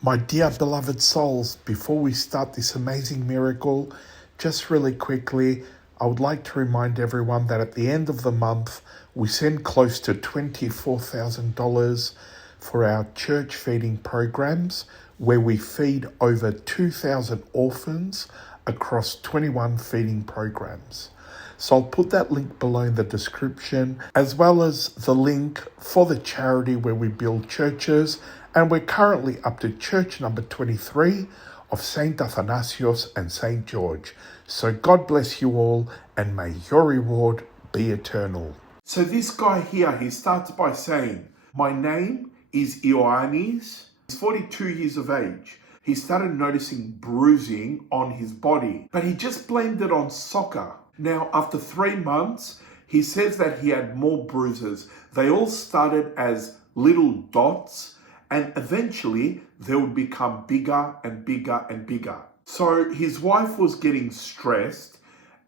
My dear beloved souls, before we start this amazing miracle, just really quickly, I would like to remind everyone that at the end of the month, we send close to $24,000 for our church feeding programs, where we feed over 2,000 orphans across 21 feeding programs. So I'll put that link below in the description, as well as the link for the charity where we build churches. And we're currently up to church number 23 of St.Athanasios and St.George. So God bless you all, and may your reward be eternal. So this guy here, he starts by saying, my name is Ioannis. He's 42 years of age. He started noticing bruising on his body, but he just blamed it on soccer. Now, after 3 months, he says that he had more bruises. They all started as little dots, and eventually they would become bigger and bigger and bigger. So his wife was getting stressed,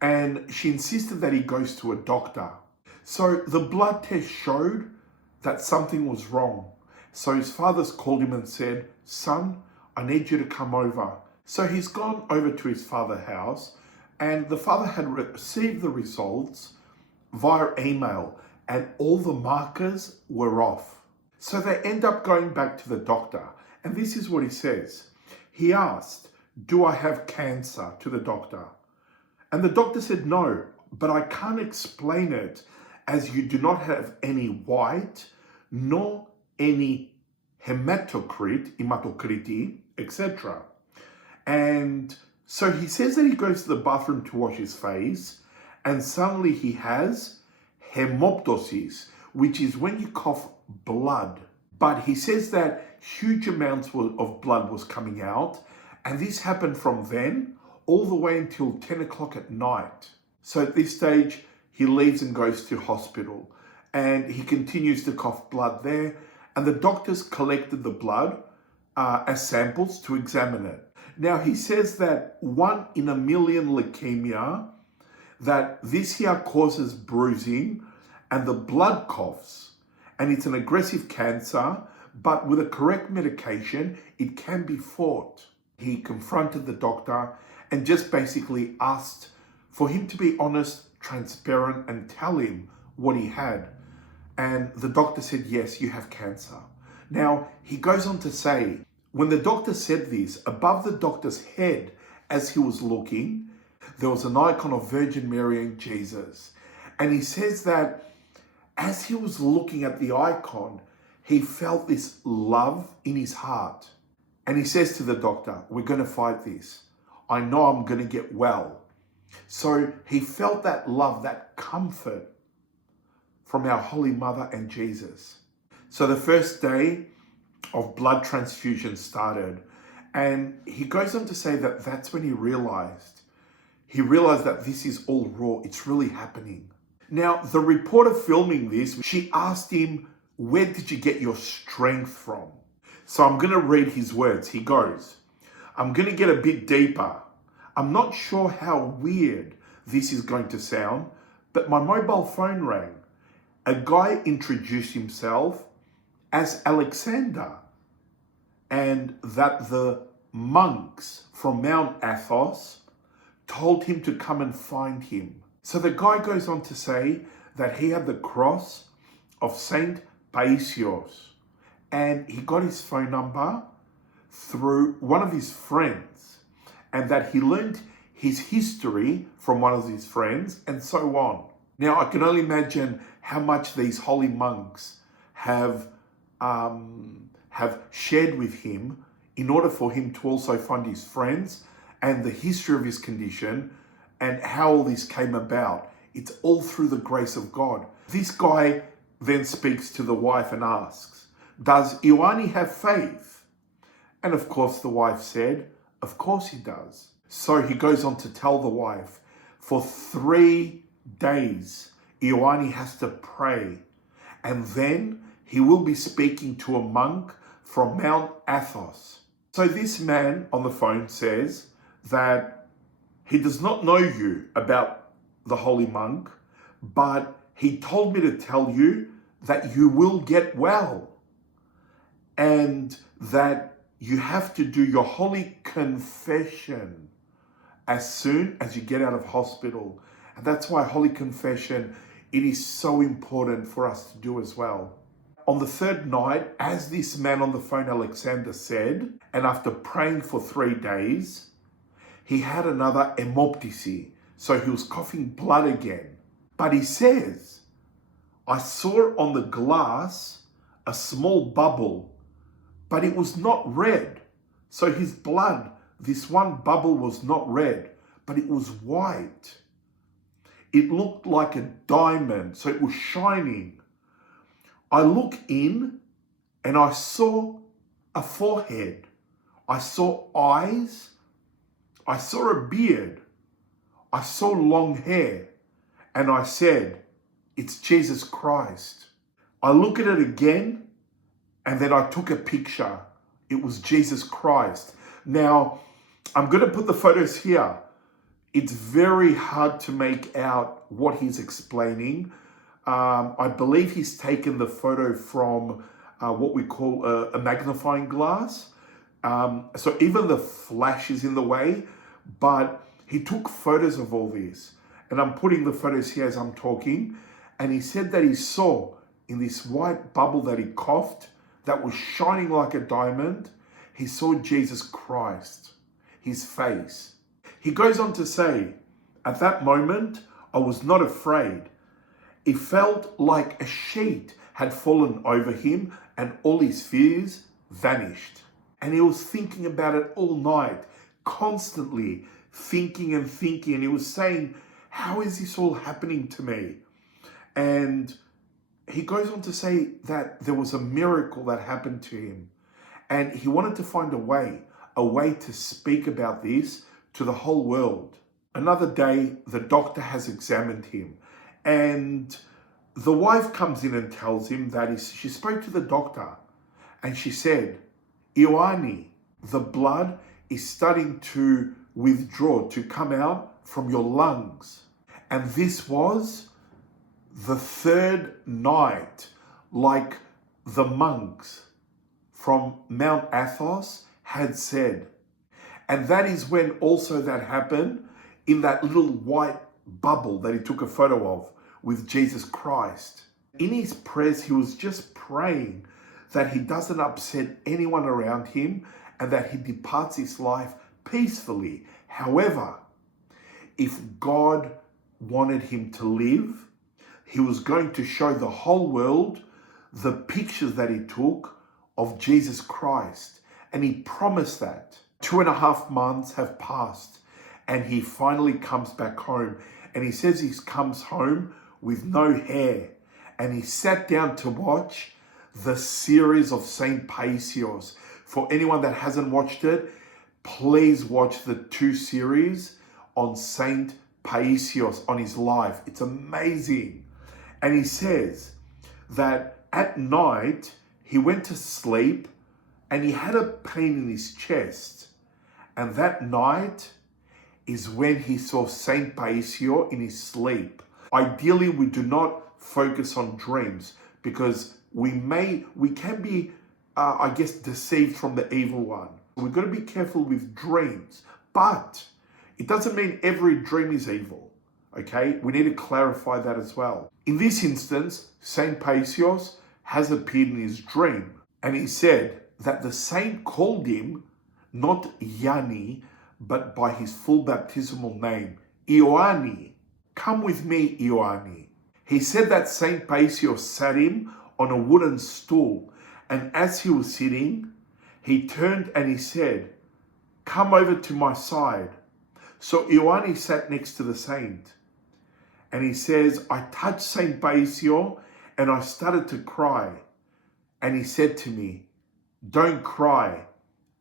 and she insisted that he goes to a doctor. So the blood test showed that something was wrong. So his father's called him and said, son, I need you to come over. So he's gone over to his father's house, and the father had received the results via email, and all the markers were off. So they end up going back to the doctor, and this is what he says. He asked, do I have cancer, to the doctor? And the doctor said, no, but I can't explain it, as you do not have any white, nor any hematocrite, etc. And so he says that he goes to the bathroom to wash his face, and suddenly he has hemoptysis, which is when you cough blood. But he says that huge amounts of blood was coming out, and this happened from then all the way until 10 o'clock at night. So at this stage, he leaves and goes to hospital, and he continues to cough blood there, and the doctors collected the blood as samples to examine it. Now, he says that 1 in a million leukemia, that this here causes bruising and the blood coughs, and it's an aggressive cancer, but with a correct medication, it can be fought. He confronted the doctor and just basically asked for him to be honest, transparent, and tell him what he had. And the doctor said, yes, you have cancer. Now, he goes on to say, when the doctor said this, above the doctor's head, as he was looking, there was an icon of Virgin Mary and Jesus. And he says that as he was looking at the icon, he felt this love in his heart. And he says to the doctor, we're going to fight this. I know I'm going to get well. So he felt that love, that comfort from our Holy Mother and Jesus. So the first day of blood transfusion started, and he goes on to say that that's when he realized that this is all raw, it's really happening. Now, the reporter filming this, she asked him, where did you get your strength from? So I'm going to read his words. He goes, I'm going to get a bit deeper. I'm not sure how weird this is going to sound, but my mobile phone rang. A guy introduced himself as Alexander, and that the monks from Mount Athos told him to come and find him. So the guy goes on to say that he had the cross of St.Paisio, and he got his phone number through one of his friends, and that he learned his history from one of his friends, and so on. Now, I can only imagine how much these holy monks have shared with him in order for him to also find his friends and the history of his condition and how all this came about. It's all through the grace of God. This guy then speaks to the wife and asks, does Ioanni have faith? And of course the wife said, of course he does. So he goes on to tell the wife, for 3 days, Ioanni has to pray, and then he will be speaking to a monk from Mount Athos. So this man on the phone says that he does not know you about the holy monk, but he told me to tell you that you will get well, and that you have to do your holy confession as soon as you get out of hospital. And that's why holy confession, it is so important for us to do as well. On the third night, as this man on the phone, Alexander, said, and after praying for 3 days, he had another hemoptysis. So he was coughing blood again. But he says, I saw on the glass a small bubble, but it was not red. So his blood, this one bubble was not red, but it was white. It looked like a diamond, so it was shining. I looked in and I saw a forehead. I saw eyes. I saw a beard. I saw long hair. And I said, it's Jesus Christ. I look at it again and then I took a picture. It was Jesus Christ. Now, I'm going to put the photos here. It's very hard to make out what he's explaining. I believe he's taken the photo from what we call a magnifying glass. So even the flash is in the way, but he took photos of all this. And I'm putting the photos here as I'm talking. And he said that he saw in this white bubble that he coughed, that was shining like a diamond, he saw Jesus Christ, his face. He goes on to say, at that moment, I was not afraid. It felt like a sheet had fallen over him and all his fears vanished. And he was thinking about it all night, constantly thinking and thinking. And he was saying, how is this all happening to me? And he goes on to say that there was a miracle that happened to him. And he wanted to find a way to speak about this to the whole world. Another day, the doctor has examined him. And the wife comes in and tells him that she spoke to the doctor. And she said, Ioanni, the blood is starting to withdraw, to come out from your lungs. And this was the third night, like the monks from Mount Athos had said. And that is when also that happened in that little white bubble that he took a photo of with Jesus Christ. In his prayers, he was just praying that he doesn't upset anyone around him and that he departs his life peacefully. However, if God wanted him to live, he was going to show the whole world the pictures that he took of Jesus Christ. And he promised that. 2.5 months have passed and he finally comes back home. And he says he comes home with no hair. And he sat down to watch the series of St.Paisios. For anyone that hasn't watched it, please watch the 2 series on St.Paisios, on his life. It's amazing. And he says that at night, he went to sleep and he had a pain in his chest. And that night is when he saw St.Paisio in his sleep. Ideally, we do not focus on dreams because we can be, deceived from the evil one. We've got to be careful with dreams, but it doesn't mean every dream is evil, okay? We need to clarify that as well. In this instance, St.Paisios has appeared in his dream, and he said that the saint called him not Yanni, but by his full baptismal name, Ioanni. Come with me, Ioanni. He said that St.Paisio sat him on a wooden stool, and as he was sitting, he turned and he said, come over to my side. So Ioanni sat next to the saint, and he says, I touched St.Paisio and I started to cry. And he said to me, don't cry,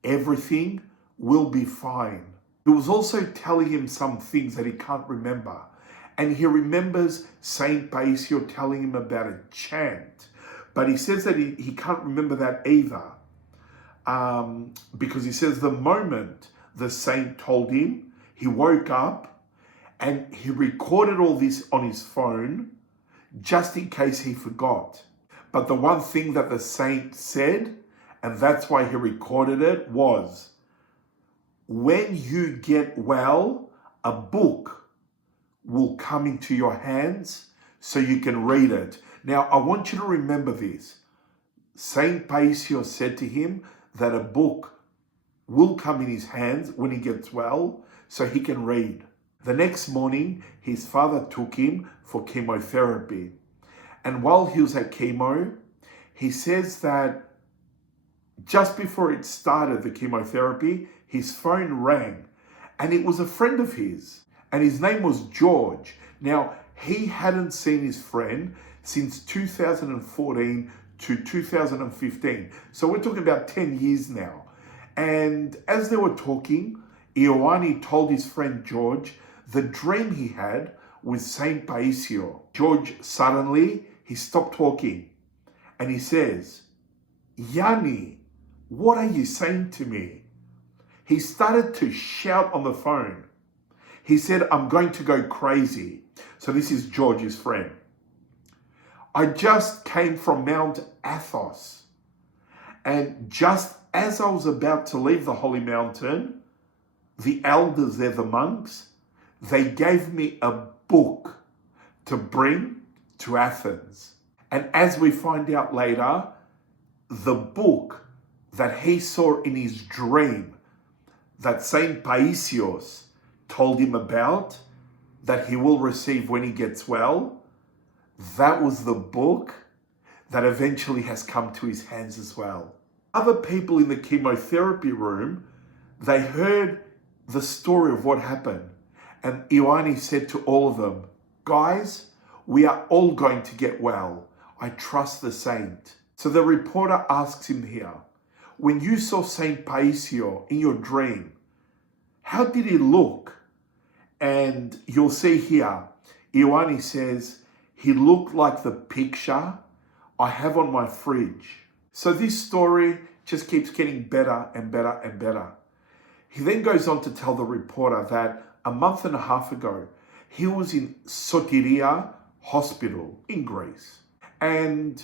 everything will be fine. He was also telling him some things that he can't remember. And he remembers St.Paisio telling him about a chant. But he says that he can't remember that either. Because he says the moment the saint told him, he woke up and he recorded all this on his phone just in case he forgot. But the one thing that the saint said and that's why he recorded it, was, when you get well, a book will come into your hands so you can read it. Now, I want you to remember this. St.Paisio said to him that a book will come in his hands when he gets well so he can read. The next morning, his father took him for chemotherapy. And while he was at chemo, he says that just before it started, the chemotherapy, his phone rang, and it was a friend of his, and his name was George. Now, he hadn't seen his friend since 2014 to 2015. So we're talking about 10 years now. And as they were talking, Ioanni told his friend George the dream he had with St.Paisio. George suddenly, he stopped talking and he says, "Yanni, what are you saying to me?" He started to shout on the phone. He said, "I'm going to go crazy." So this is George's friend. "I just came from Mount Athos, and just as I was about to leave the holy mountain, the elders there, the monks, they gave me a book to bring to Athens." And as we find out later, the book that he saw in his dream, that St.Paisios told him about, that he will receive when he gets well, that was the book that eventually has come to his hands as well. Other people in the chemotherapy room, they heard the story of what happened. And Ioanni said to all of them, "Guys, we are all going to get well. I trust the saint." So the reporter asks him here, "When you saw St.Paisio in your dream, how did he look?" And you'll see here, Ioanni says, "He looked like the picture I have on my fridge." So this story just keeps getting better and better and better. He then goes on to tell the reporter that a month and a half ago, he was in Sotiria Hospital in Greece. And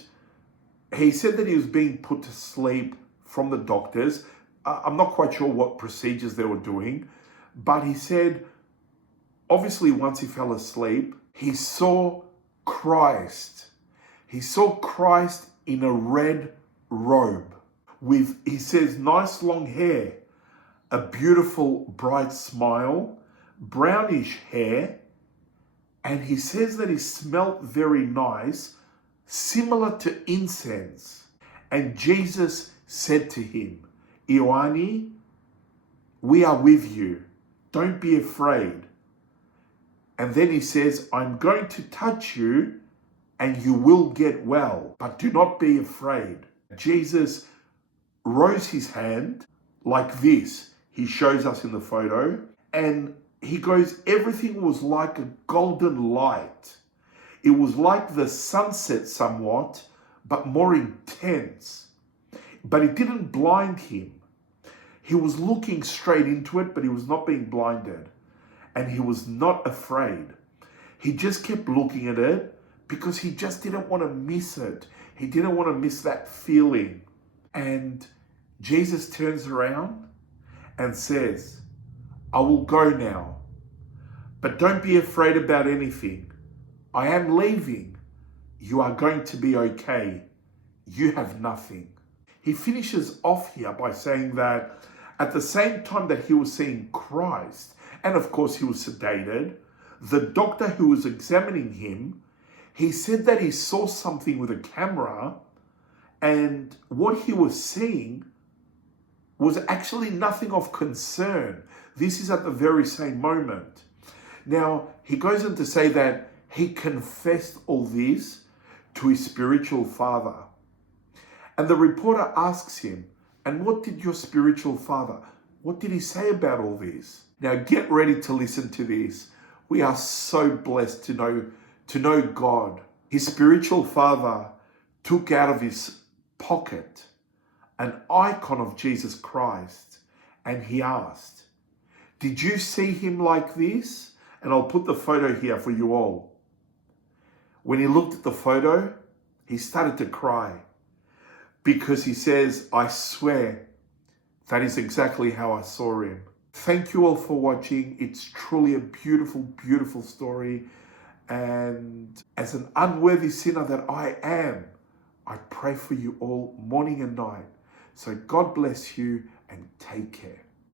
he said that he was being put to sleep from the doctors. I'm not quite sure what procedures they were doing, but he said, obviously, once he fell asleep, he saw Christ. He saw Christ in a red robe with, he says, nice long hair, a beautiful bright smile, brownish hair, and he says that he smelt very nice, similar to incense. And Jesus said to him, "Ioanni, we are with you. Don't be afraid." And then he says, "I'm going to touch you and you will get well, but do not be afraid." Jesus rose his hand like this. He shows us in the photo, and he goes, everything was like a golden light. It was like the sunset somewhat, but more intense. But it didn't blind him. He was looking straight into it, but he was not being blinded. And he was not afraid. He just kept looking at it because he just didn't want to miss it. He didn't want to miss that feeling. And Jesus turns around and says, "I will go now, but don't be afraid about anything. I am leaving. You are going to be okay. You have nothing." He finishes off here by saying that at the same time that he was seeing Christ, and of course he was sedated, the doctor who was examining him, he said that he saw something with a camera, and what he was seeing was actually nothing of concern. This is at the very same moment. Now, he goes on to say that he confessed all this to his spiritual father. And the reporter asks him, "And what did your spiritual father, what did he say about all this?" Now, get ready to listen to this. We are so blessed to know God. His spiritual father took out of his pocket an icon of Jesus Christ, and he asked, "Did you see him like this?" And I'll put the photo here for you all. When he looked at the photo, he started to cry because he says, I swear, that is exactly how I saw him. Thank you all for watching. It's truly a beautiful, beautiful story. And as an unworthy sinner that I am, I pray for you all morning and night. So God bless you and take care.